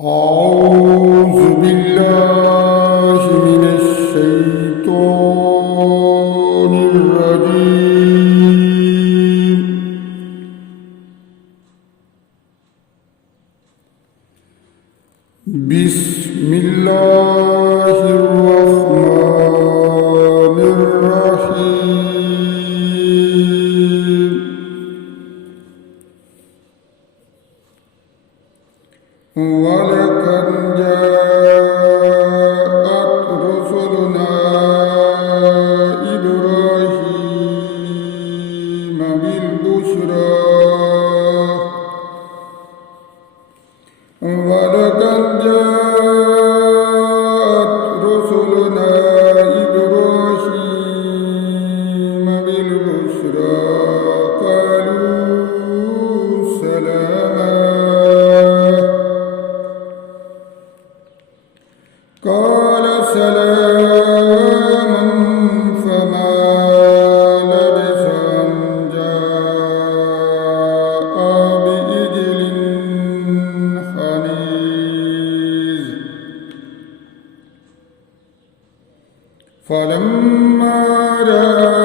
أعوذ بالله من الشيطان الرجيم. بسم الله الرحمن الرحيم. ولقد جاءت رسلنا إبراهيم بالبشرى قالوا سلاما قال سلام فما لبث أن جاء بعجل حنيذ. فلما رأى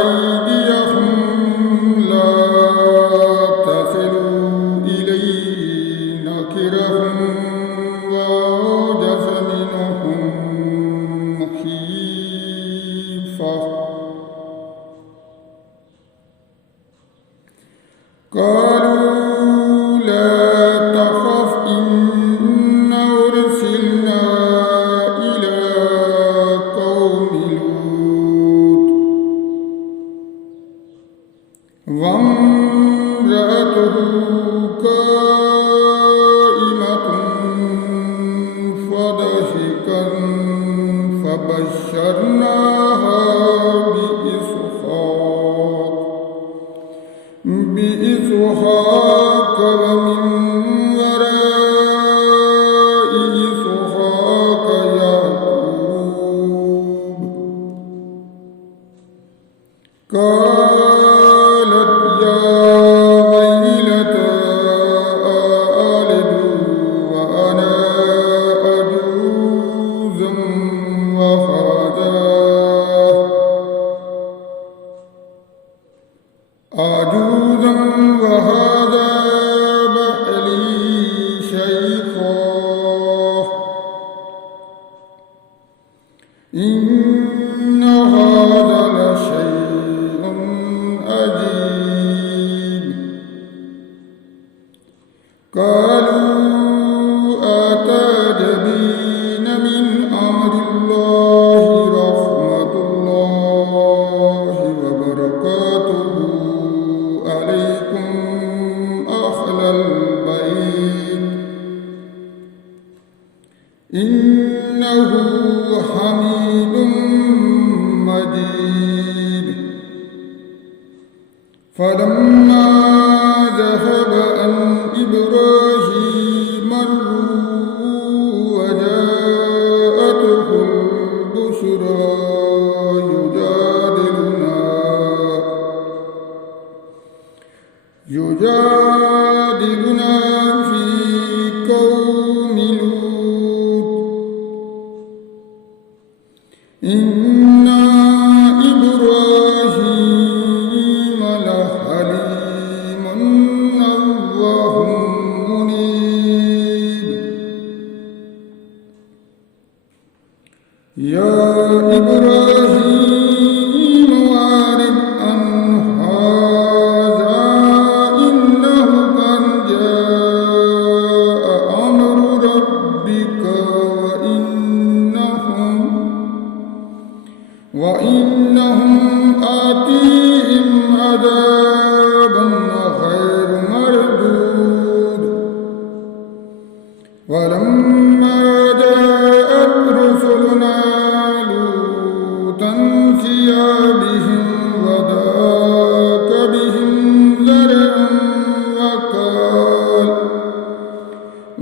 أيديهم لا تصل إليه نكرهم وأوجس منهم خيفة. قالوا لا تخف إنا أرسلنا إلى قوم لوط وامرأته قائمة فضحكت فبشرناها بإسحاق ومن وراء إسحاق يعقوب. قالت يا ويلتى أألد وأنا عجوز وهذا بعلي شيخا إن هذا لشيء عجيب. قالوا أتعجبين من أمر الله رحمة الله وبركاته عليكم أهل البيت إنه حميد مجيد. فلما ذهب عن إبراهيم الروع وجاءته البشرى يجادلنا في قوم لوط إن إبراهيم لحليم أواه منيب. يا إبراهيم أعرض عن هذا إنه قد جاء أمر ربك وإنهم آتيهم عذاب غير مردود. ولما جاءت رسلنا لوطا سيئا بهم وضاق بهم ذرعا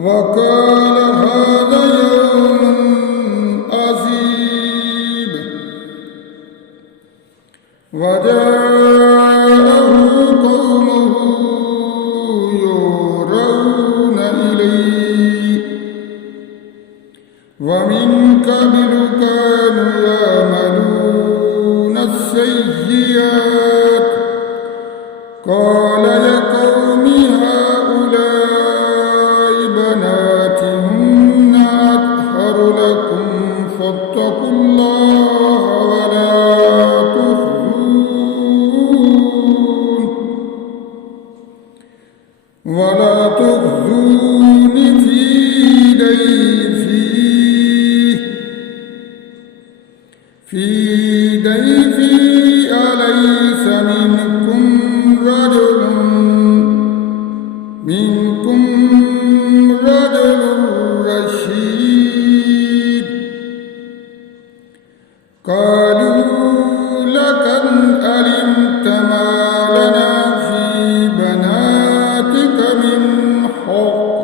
وقال هذا يوم عسيب. وجاءه قومه يهرعون إليه تخزون في ضيفي أليس منكم رجل رشيد قالوا لقد علمت ما لنا في بناتك من حق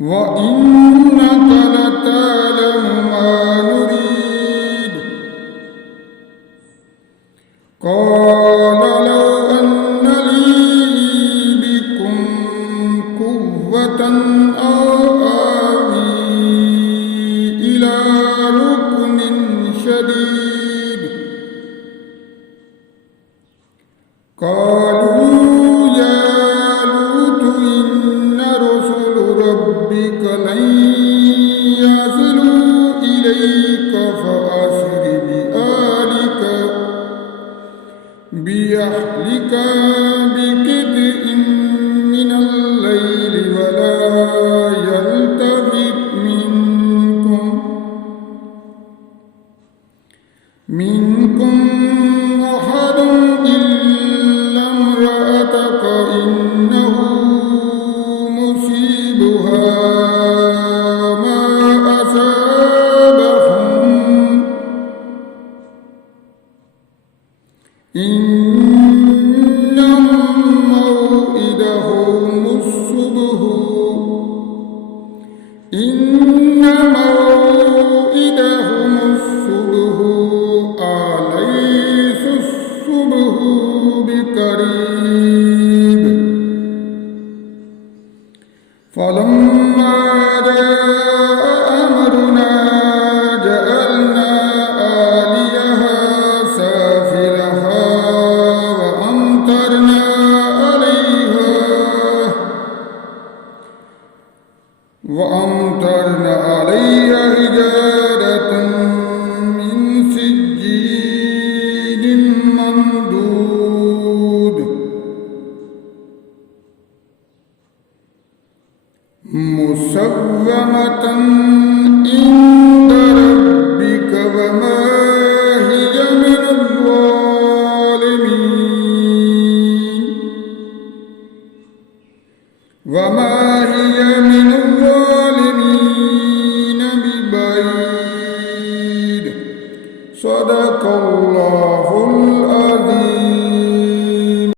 وإنك لتعلم ما نريد قال لو أن لي بكم قوة أو آوي إلى ركن شديد قالوا يا لوط إن رسل ربك لن يصلوا إليك فأسر بأهلك بقطع من الليل ولا يلتفت منكم أحد إلا امرأتك إنه مصيبها ما أصابهم إن موعدهم الصبح أليس الصبح بقريب فلما جاء أمرنا جعلنا عاليها سافلها وأمطرنا عليها حجارة من سجيل منضود مسومة عند ربك وما هي من الظالمين ببعيد صدق الله